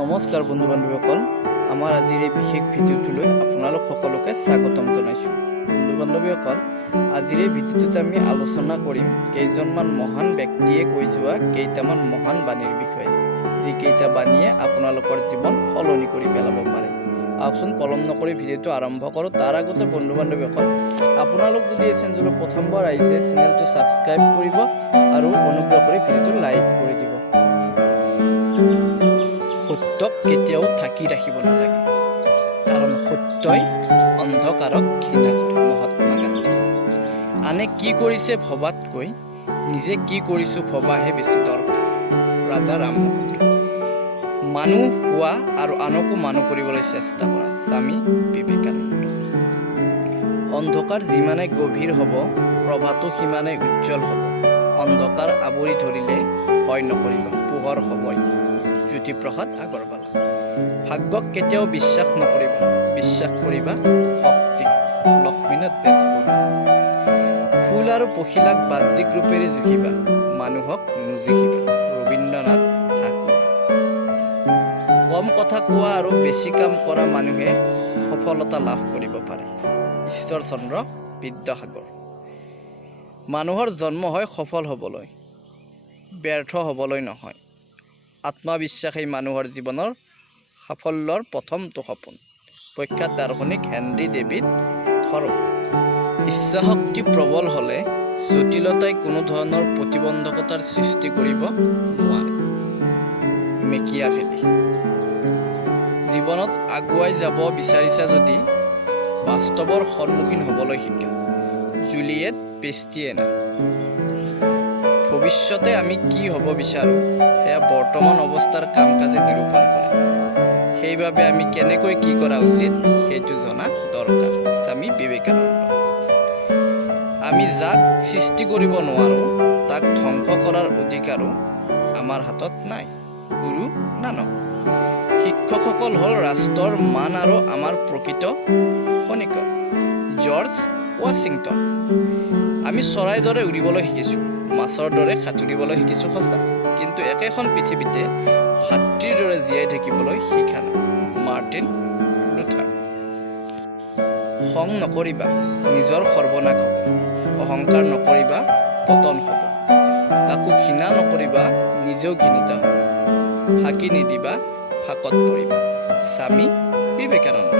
নমস্কাৰ বন্ধু বান্ধৱীসকল, আমাৰ আজিৰ এই বিশেষ ভিডিঅ'টোলৈ আপোনালোক সকলোকে স্বাগতম জনাইছোঁ। বন্ধু বান্ধৱীসকল, আজিৰ এই ভিডিঅ'টোত আমি আলোচনা কৰিম কেইজনমান মহান ব্যক্তিয়ে কৈ যোৱা কেইটামান মহান বাণীৰ বিষয়ে, যিকেইটা বাণীয়ে আপোনালোকৰ জীৱন সলনি কৰি পেলাব পাৰে। আহকচোন পলম নকৰি ভিডিঅ'টো আৰম্ভ কৰোঁ। তাৰ আগতে বন্ধু বান্ধৱীসকল, আপোনালোক যদি এই চেনেললৈ প্ৰথমবাৰ আহিছে, চেনেলটো ছাবস্ক্ৰাইব কৰিব আৰু অনুগ্ৰহ কৰি ভিডিঅ'টো লাইক কৰি দিব। সত্যক কেতিয়াও ঢাকি ৰাখিব নালাগে, কাৰণ সত্যই অন্ধকাৰক ঘৃণা কৰে। মহাত্মা গান্ধী। আনে কি কৰিছে ভবাতকৈ নিজে কি কৰিছোঁ ভবাহে বেছি দৰকাৰ। ৰাজা ৰামমোহন। মানুহ হোৱা আৰু আনকো মানুহ কৰিবলৈ চেষ্টা কৰা। স্বামী বিবেকানন্দ। অন্ধকাৰ যিমানে গভীৰ হ'ব, প্ৰভাতো সিমানে উজ্জ্বল হ'ব। অন্ধকাৰ আৱৰি ধৰিলে ভয় নকৰিবা, পোহৰ হ'বই। জ্যোতিপ্ৰসাদ আগৰৱালা। ভাগ্যক কেতিয়াও বিশ্বাস নকৰিবা, বিশ্বাস কৰিবা শক্তিক। লক্ষ্মীনাথ বেজবৰুৱা। ফুল আৰু পখিলাক বাহ্যিক ৰূপেৰে জুখিবা, মানুহক নুজুখিবা। ৰবীন্দ্ৰনাথ ঠাকুৰ। কম কথা কোৱা আৰু বেছি কাম কৰা মানুহে সফলতা লাভ কৰিব পাৰে। ঈশ্বৰচন্দ্ৰ বিদ্যাসাগৰ। মানুহৰ জন্ম হয় সফল হ'বলৈ, ব্যৰ্থ হ'বলৈ নহয়। আত্মবিশ্বাসেই মানুহৰ জীৱনৰ সাফল্যৰ প্ৰথমটো সপোন। প্ৰখ্যাত দাৰ্শনিক হেনৰি ডেভিড থৰো। ইচ্ছাশক্তি প্ৰবল হ'লে জটিলতাই কোনো ধৰণৰ প্ৰতিবন্ধকতাৰ সৃষ্টি কৰিব নোৱাৰে। মেকিয়াভেলি। জীৱনত আগুৱাই যাব বিচাৰিছা যদি বাস্তৱৰ সন্মুখীন হ'বলৈ শিকা। জুলিয়েট পেষ্টিয়েনা। ভৱিষ্যতে আমি কি হ'ব বিচাৰোঁ সেয়া বৰ্তমান অৱস্থাৰ কাম কাজে নিৰূপণ কৰে। সেইবাবে আমি কেনেকৈ কি কৰা উচিত সেইটো জনা দৰকাৰ। স্বামী বিবেকানন্দ। আমি যাক সৃষ্টি কৰিব নোৱাৰোঁ তাক ধ্বংস কৰাৰ অধিকাৰো আমাৰ হাতত নাই। গুৰু নানক। শিক্ষকসকল হ'ল ৰাষ্ট্ৰৰ মান আৰু আমাৰ প্ৰকৃত খনিকৰ। George Washington. আমি চৰাইৰ দৰে উৰিবলৈ শিকিছোঁ, মাছৰ দৰে সাঁতুৰিবলৈ শিকিছোঁ সঁচা, কিন্তু একেখন পৃথিৱীতে ভাতৃৰ দৰে জীয়াই থাকিবলৈ শিকা নাই। Martin Luther. খং নকৰিবা, নিজৰ সৰ্বনাশ হ'ব। অহংকাৰ নকৰিবা, পতন হ'ব। কাকো ঘৃণা নকৰিবা, নিজেও ঘৃণিত হ'ব। ফাঁকি নিদিবা, ফাঁকত পৰিবা। স্বামী বিবেকানন্দ।